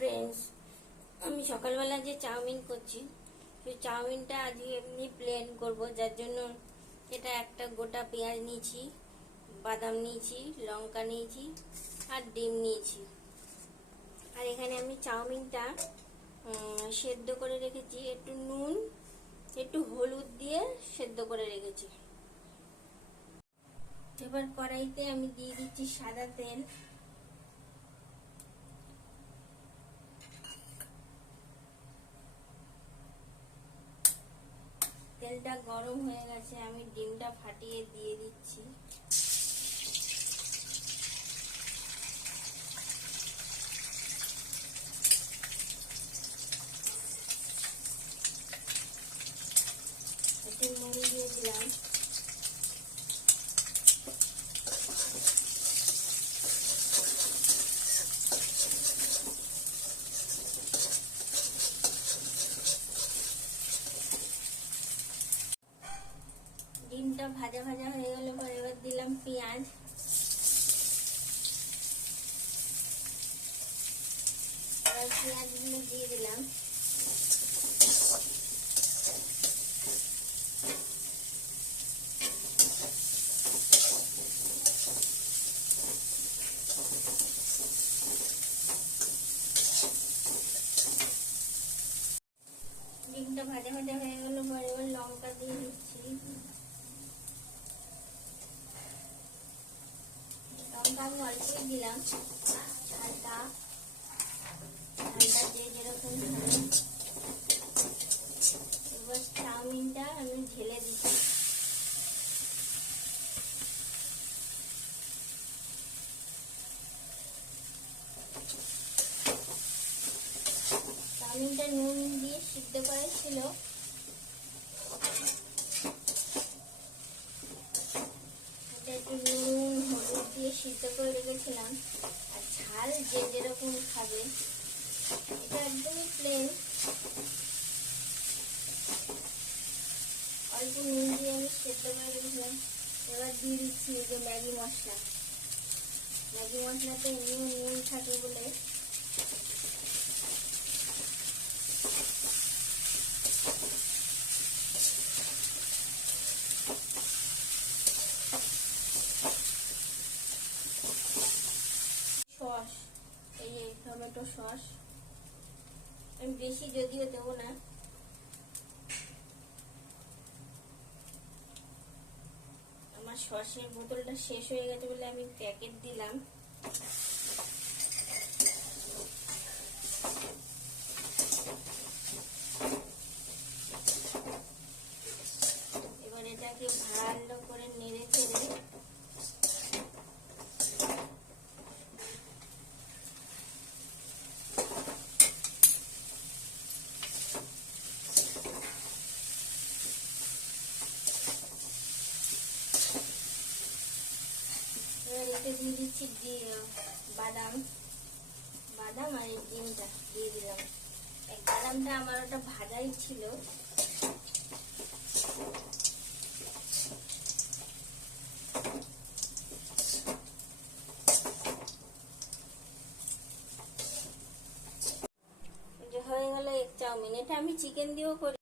ফ্রেন্ডস, আমি সকালবেলা যে চাউমিন করছি সেই চাউমিনটা আজকে এমনি প্লেন করব, যার জন্য এটা একটা গোটা পেঁয়াজ নিয়েছি, বাদাম নিয়েছি, লঙ্কা নিয়েছি আর ডিম নিয়েছি। আর এখানে আমি চাউমিনটা সেদ্ধ করে রেখেছি, একটু নুন একটু হলুদ দিয়ে সেদ্ধ করে রেখেছি। এবার কড়াইতে আমি দিয়ে দিচ্ছি সাদা তেল। তেলটা গরম হয়ে গেছে, আমি ডিমটা ফাটিয়ে দিয়ে দিচ্ছি। একটু নুন দিয়ে দিলাম। ডিমটা ভাজা ভাজা হয়ে গেল পরে এবার দিলাম পেঁয়াজ। এবার পেঁয়াজগুলো দিয়ে দিলাম। ডিমটা ভাজা ভাজা হয়ে গেল পরে এবার লঙ্কা দিয়ে দিচ্ছি। লঙ্কা আমি অল্পই দিলাম, ঝালটা যে যেরকম খাবে। এবার চাউমিনটা আমি ঢেলে দিচ্ছি। চাউমিনটা নুন দিয়ে সিদ্ধ করা ছিল, এটা একটু নুন হলুদ দিয়ে সিদ্ধ করে রেখেছিলাম। আর ঝাল যে যেরকম খাবে, এটা একদমই প্লেন। অল্প নুন দিয়ে আমি সেদ্ধ করে রেখেছিলাম। এবার দিয়ে দিচ্ছি এই যে ম্যাগি মশলা। ম্যাগি মশলাতে এমনি নুন থাকে বলে সস, এই যে টমেটো সস আমি বেশি যদিও দেবো না। আমার সসের বোতলটা শেষ হয়ে গেছে বলে আমি প্যাকেট দিলাম। এবার এটাকে ভালো করে নেড়ে চেড়ে এতে দিয়ে দিচ্ছি বাদাম আর এই ডিমটা দিয়ে দিলাম। বাদামটা আমার ওটা ভাজাই ছিল। হয়ে গেল এগ চাউমিন। এটা আমি চিকেন দিয়েও করি।